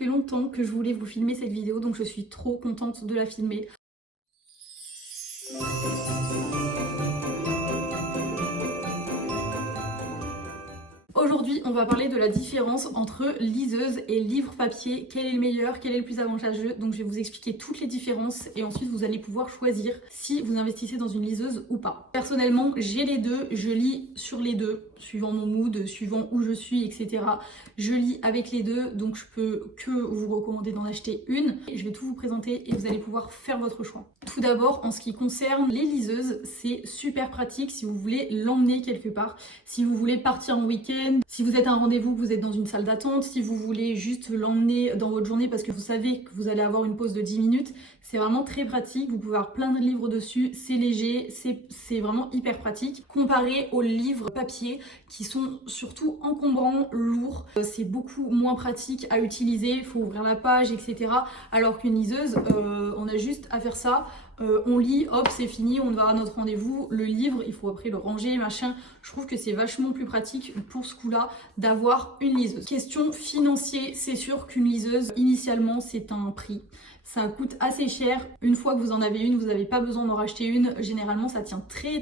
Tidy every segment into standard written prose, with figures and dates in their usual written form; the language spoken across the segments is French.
fait longtemps que je voulais vous filmer cette vidéo, donc je suis trop contente de la filmer. Aujourd'hui, on va parler de la différence entre liseuse et livre papier. Quel est le meilleur, quel est le plus avantageux? Donc je vais vous expliquer toutes les différences et ensuite vous allez pouvoir choisir si vous investissez dans une liseuse ou pas. Personnellement, j'ai les deux, je lis sur les deux, suivant mon mood, suivant où je suis, etc. Je lis avec les deux, donc je peux que vous recommander d'en acheter une. Je vais tout vous présenter et vous allez pouvoir faire votre choix. Tout d'abord, en ce qui concerne les liseuses, c'est super pratique si vous voulez l'emmener quelque part, si vous voulez partir en week-end, si vous êtes à un rendez-vous, que vous êtes dans une salle d'attente, si vous voulez juste l'emmener dans votre journée parce que vous savez que vous allez avoir une pause de 10 minutes, c'est vraiment très pratique. Vous pouvez avoir plein de livres dessus, c'est léger, c'est vraiment hyper pratique. Comparé aux livres papier qui sont surtout encombrants, lourds, c'est beaucoup moins pratique à utiliser, il faut ouvrir la page, etc. Alors qu'une liseuse, on a juste à faire ça. On lit, hop, c'est fini, on va à notre rendez-vous. Le livre, il faut après le ranger, machin. Je trouve que c'est vachement plus pratique pour ce coup-là d'avoir une liseuse. Question financière, c'est sûr qu'une liseuse, initialement, c'est un prix. Ça coûte assez cher. Une fois que vous en avez une, vous n'avez pas besoin d'en racheter une. Généralement, ça tient très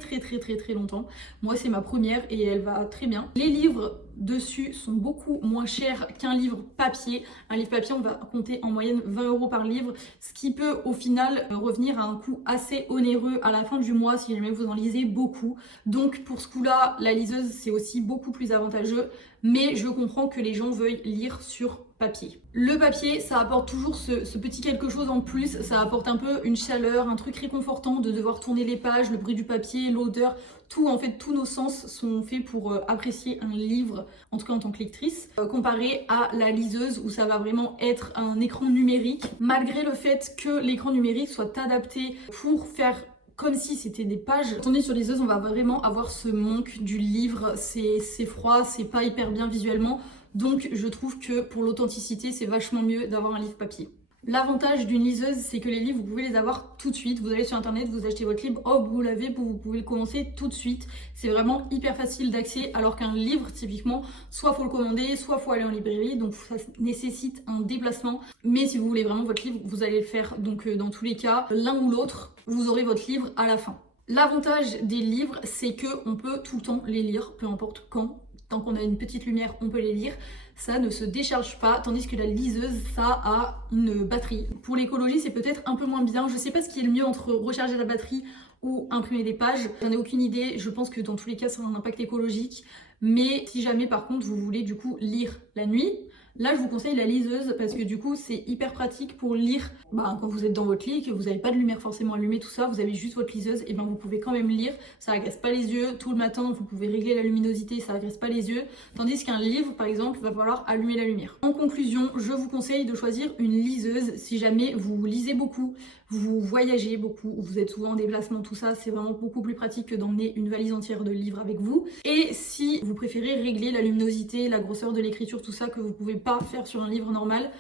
longtemps. Moi, c'est ma première et elle va très bien. Les livres dessus sont beaucoup moins chers qu'un livre papier. Un livre papier, on va compter en moyenne 20 € par livre, ce qui peut au final revenir à un coût assez onéreux à la fin du mois si jamais vous en lisez beaucoup. Donc pour ce coup-là, la liseuse, c'est aussi beaucoup plus avantageux, mais je comprends que les gens veuillent lire sur papier. Le papier, ça apporte toujours ce petit quelque chose en plus, ça apporte un peu une chaleur, un truc réconfortant de devoir tourner les pages, le bruit du papier, l'odeur, tout, en fait, tous nos sens sont faits pour apprécier un livre, en tout cas en tant que lectrice, comparé à la liseuse où ça va vraiment être un écran numérique. Malgré le fait que l'écran numérique soit adapté pour faire comme si c'était des pages. Attendez, sur les liseuse, on va vraiment avoir ce manque du livre, c'est froid, c'est pas hyper bien visuellement. Donc je trouve que pour l'authenticité, c'est vachement mieux d'avoir un livre papier. L'avantage d'une liseuse, c'est que les livres, vous pouvez les avoir tout de suite. Vous allez sur internet, vous achetez votre livre, hop, vous l'avez, vous pouvez le commencer tout de suite. C'est vraiment hyper facile d'accès, alors qu'un livre, typiquement, soit faut le commander, soit faut aller en librairie, donc ça nécessite un déplacement. Mais si vous voulez vraiment votre livre, vous allez le faire. Donc dans tous les cas, l'un ou l'autre, vous aurez votre livre à la fin. L'avantage des livres, c'est qu'on peut tout le temps les lire, peu importe quand. Tant qu'on a une petite lumière, on peut les lire. Ça ne se décharge pas, tandis que la liseuse, ça a une batterie. Pour l'écologie, c'est peut-être un peu moins bien. Je sais pas ce qui est le mieux entre recharger la batterie ou imprimer des pages. J'en ai aucune idée. Je pense que dans tous les cas, ça a un impact écologique. Mais si jamais, par contre, vous voulez du coup lire la nuit, là, je vous conseille la liseuse parce que du coup, c'est hyper pratique pour lire quand vous êtes dans votre lit, que vous n'avez pas de lumière forcément allumée, tout ça, vous avez juste votre liseuse, et vous pouvez quand même lire, ça agresse pas les yeux. Tout le matin, vous pouvez régler la luminosité, ça agresse pas les yeux. Tandis qu'un livre, par exemple, va falloir allumer la lumière. En conclusion, je vous conseille de choisir une liseuse si jamais vous lisez beaucoup, vous voyagez beaucoup, vous êtes souvent en déplacement, tout ça, c'est vraiment beaucoup plus pratique que d'emmener une valise entière de livres avec vous. Et si vous préférez régler la luminosité, la grosseur de l'écriture, tout ça, que vous pouvez pas faire sur un livre normal,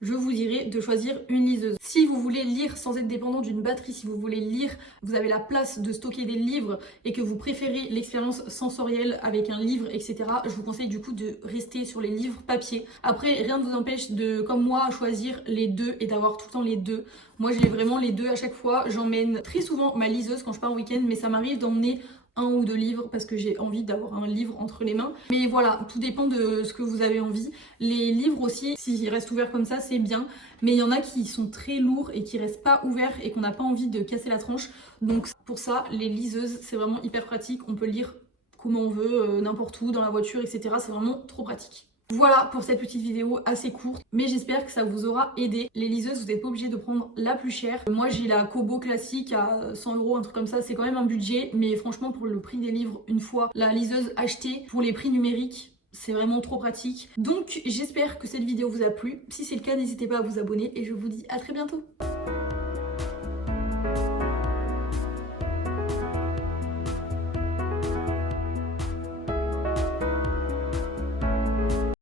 je vous dirais de choisir une liseuse. Si vous voulez lire sans être dépendant d'une batterie, si vous voulez lire, vous avez la place de stocker des livres et que vous préférez l'expérience sensorielle avec un livre, etc., je vous conseille du coup de rester sur les livres papier. Après, rien ne vous empêche de, comme moi, choisir les deux et d'avoir tout le temps les deux. Moi, j'ai vraiment les deux à chaque fois. J'emmène très souvent ma liseuse quand je pars en week-end, mais ça m'arrive d'emmener un ou deux livres parce que j'ai envie d'avoir un livre entre les mains. Mais voilà, tout dépend de ce que vous avez envie. Les livres aussi, s'ils restent ouverts comme ça, c'est bien. Mais il y en a qui sont très lourds et qui restent pas ouverts et qu'on n'a pas envie de casser la tranche. Donc pour ça, les liseuses, c'est vraiment hyper pratique. On peut lire comme on veut, n'importe où, dans la voiture, etc. C'est vraiment trop pratique. Voilà pour cette petite vidéo assez courte, mais j'espère que ça vous aura aidé. Les liseuses, vous n'êtes pas obligé de prendre la plus chère. Moi, j'ai la Kobo classique à 100 €, un truc comme ça. C'est quand même un budget, mais franchement, pour le prix des livres, une fois la liseuse achetée, pour les prix numériques, c'est vraiment trop pratique. Donc, j'espère que cette vidéo vous a plu. Si c'est le cas, n'hésitez pas à vous abonner et je vous dis à très bientôt.